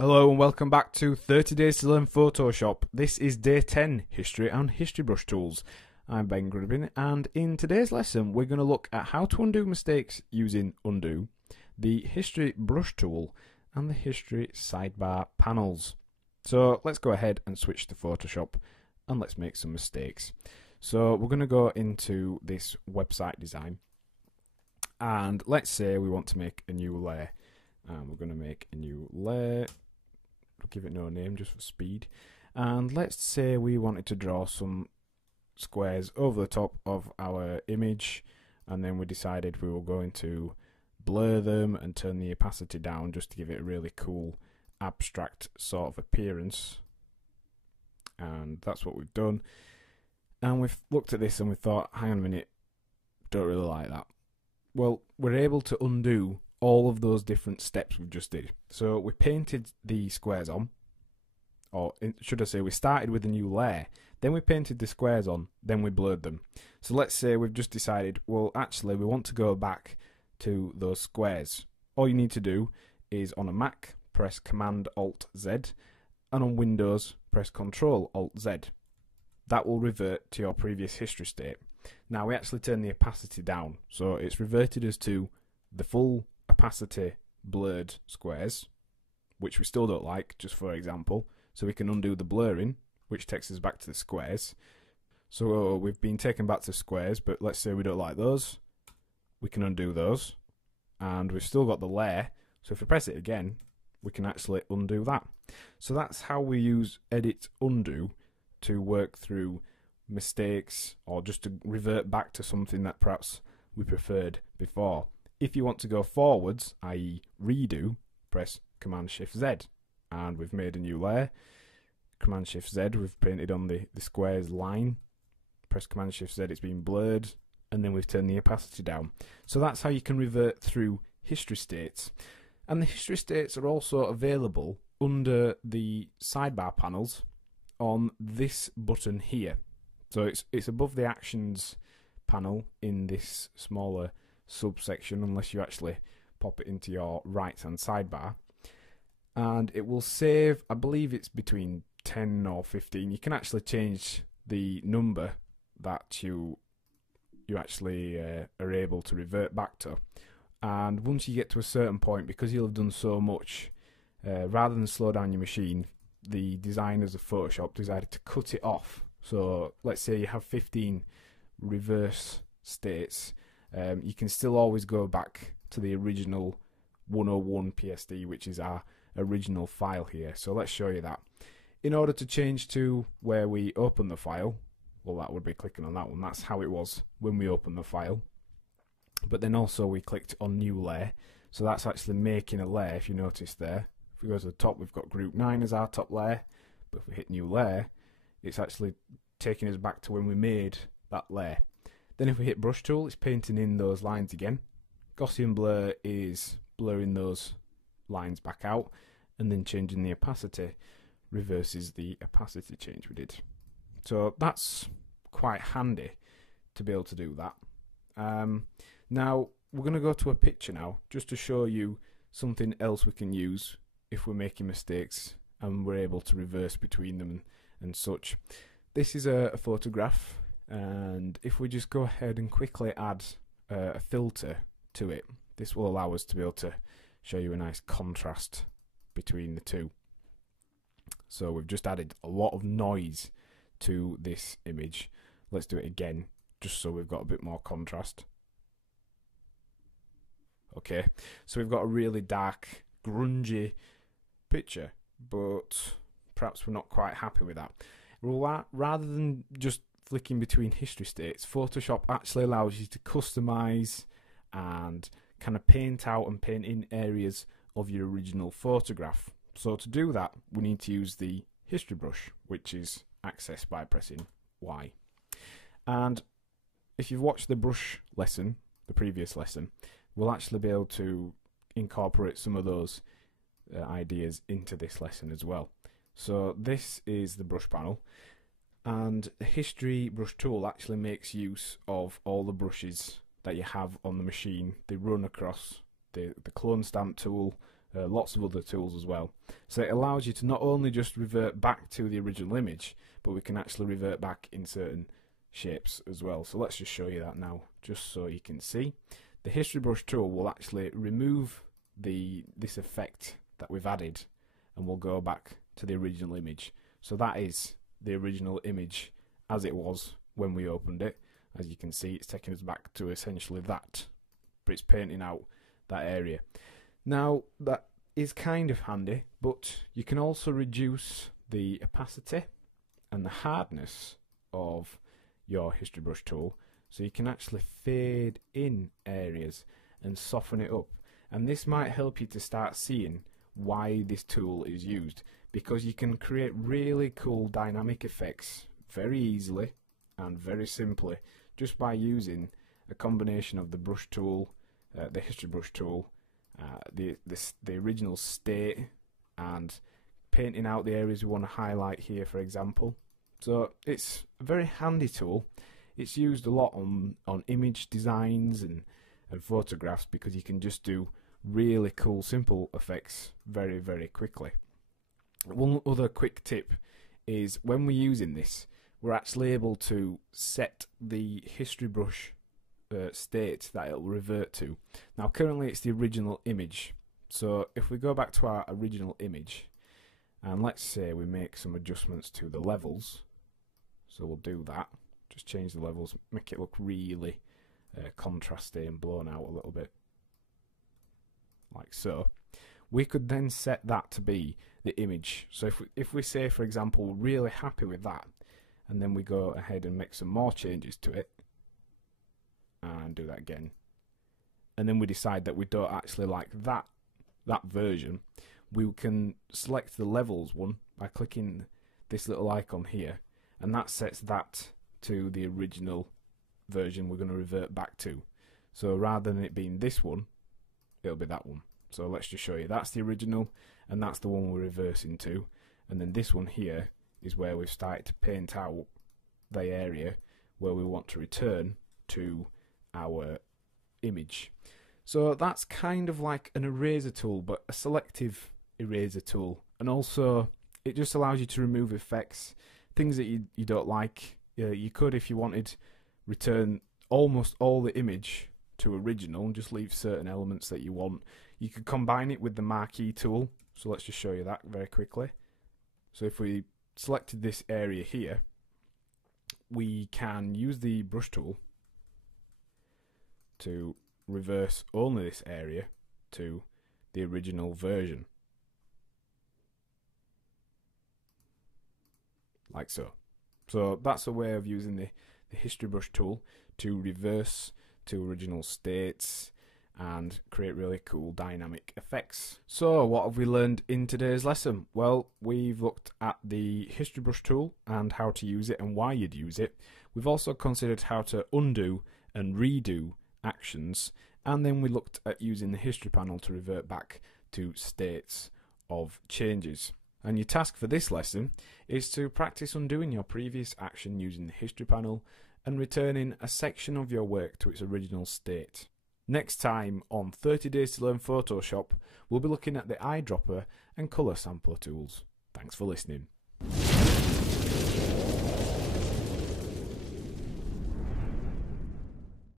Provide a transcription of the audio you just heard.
Hello and welcome back to 30 Days to Learn Photoshop. This is day 10, History and History Brush Tools. I'm Ben Gribbin, and in today's lesson we're going to look at how to undo mistakes using Undo, the History Brush Tool, and the History Sidebar panels. So let's go ahead and switch to Photoshop and let's make some mistakes. So we're going to go into this website design, and let's say we want to make a new layer. And we're going to make a new layer. Give it no name just for speed, and let's say we wanted to draw some squares over the top of our image, and then we decided we were going to blur them and turn the opacity down just to give it a really cool abstract sort of appearance. And that's what we've done, and we've looked at this and we thought, hang on a minute, don't really like that. Well, we're able to undo all of those different steps we just did. So we painted the squares on, or should I say we started with a new layer, then we painted the squares on, then we blurred them. So let's say we've just decided, well actually we want to go back to those squares. All you need to do is on a Mac press Command Alt Z, and on Windows press Control Alt Z. That will revert to your previous history state. Now we actually turn the opacity down, so it's reverted us to the full opacity blurred squares, which we still don't like, just for example. So we can undo the blurring, which takes us back to the squares. So we've been taken back to squares, but let's say we don't like those. We can undo those, and we've still got the layer. So if we press it again, we can actually undo that. So that's how we use Edit Undo to work through mistakes, or just to revert back to something that perhaps we preferred before. If you want to go forwards, i.e. redo, press Command-Shift-Z, and we've made a new layer. Command-Shift-Z, we've painted on the squares line. Press Command-Shift-Z, it's been blurred, and then we've turned the opacity down. So that's how you can revert through history states. And the history states are also available under the sidebar panels on this button here. So it's above the Actions panel in this smaller subsection, unless you actually pop it into your right hand sidebar, and it will save, I believe it's between 10 or 15. You can actually change the number that you actually are able to revert back to, and once you get to a certain point, because you'll have done so much, rather than slow down your machine, the designers of Photoshop decided to cut it off. So let's say you have 15 reverse states. You can still always go back to the original 101 PSD, which is our original file here. So let's show you that. In order to change to where we open the file, well, that would be clicking on that one. That's how it was when we opened the file. But then also we clicked on New Layer. So that's actually making a layer, if you notice there. If we go to the top, we've got Group 9 as our top layer. But if we hit New Layer, it's actually taking us back to when we made that layer. Then if we hit Brush Tool, it's painting in those lines again. Gaussian Blur is blurring those lines back out, and then changing the opacity reverses the opacity change we did. So that's quite handy to be able to do that. Now we're going to go to a picture now, just to show you something else we can use if we're making mistakes and we're able to reverse between them and such. This is a photograph. And if we just go ahead and quickly add a filter to it, this will allow us to be able to show you a nice contrast between the two. So we've just added a lot of noise to this image. Let's do it again, just so we've got a bit more contrast. Okay, so we've got a really dark, grungy picture, but perhaps we're not quite happy with that. Rather than just flicking between history states, Photoshop actually allows you to customize and kind of paint out and paint in areas of your original photograph. So to do that, we need to use the history brush, which is accessed by pressing Y. And if you've watched the brush lesson, the previous lesson, we'll actually be able to incorporate some of those ideas into this lesson as well. So this is the brush panel. And the History Brush Tool actually makes use of all the brushes that you have on the machine. They run across the clone stamp tool, lots of other tools as well. So it allows you to not only just revert back to the original image, but we can actually revert back in certain shapes as well. So let's just show you that now, just so you can see. The History Brush tool will actually remove this effect that we've added, and we'll go back to the original image. So that is the original image as it was when we opened it. As you can see, it's taking us back to essentially that, but it's painting out that area. Now that is kind of handy, but you can also reduce the opacity and the hardness of your History Brush tool, so you can actually fade in areas and soften it up. And this might help you to start seeing why this tool is used, because you can create really cool dynamic effects very easily and very simply just by using a combination of the brush tool, the History Brush tool, the original state, and painting out the areas we want to highlight here, for example. So it's a very handy tool. It's used a lot on image designs and photographs, because you can just do really cool simple effects very, very quickly. One other quick tip is when we're using this, we're actually able to set the History Brush state that it'll revert to. Now currently it's the original image, so if we go back to our original image and let's say we make some adjustments to the levels, so we'll do that, just change the levels, make it look really contrasty and blown out a little bit, like so. We could then set that to be the image. So if we say, for example, we're really happy with that, and then we go ahead and make some more changes to it, and do that again, and then we decide that we don't actually like that version, we can select the levels one by clicking this little icon here, and that sets that to the original version we're going to revert back to. So rather than it being this one, it'll be that one. So let's just show you. That's the original, and that's the one we're reversing to, and then this one here is where we've started to paint out the area where we want to return to our image. So that's kind of like an eraser tool, but a selective eraser tool, and also it just allows you to remove effects, things that you don't like. You could, if you wanted, return almost all the image to original and just leave certain elements that you want. You could combine it with the marquee tool, so let's just show you that very quickly. So if we selected this area here, we can use the brush tool to reverse only this area to the original version, like so. So that's a way of using the History Brush tool to reverse to original states and create really cool dynamic effects. So what have we learned in today's lesson? Well, we've looked at the History Brush tool and how to use it and why you'd use it. We've also considered how to undo and redo actions, and then we looked at using the history panel to revert back to states of changes. And your task for this lesson is to practice undoing your previous action using the history panel and returning a section of your work to its original state. Next time on 30 Days to Learn Photoshop, we'll be looking at the eyedropper and colour sampler tools. Thanks for listening.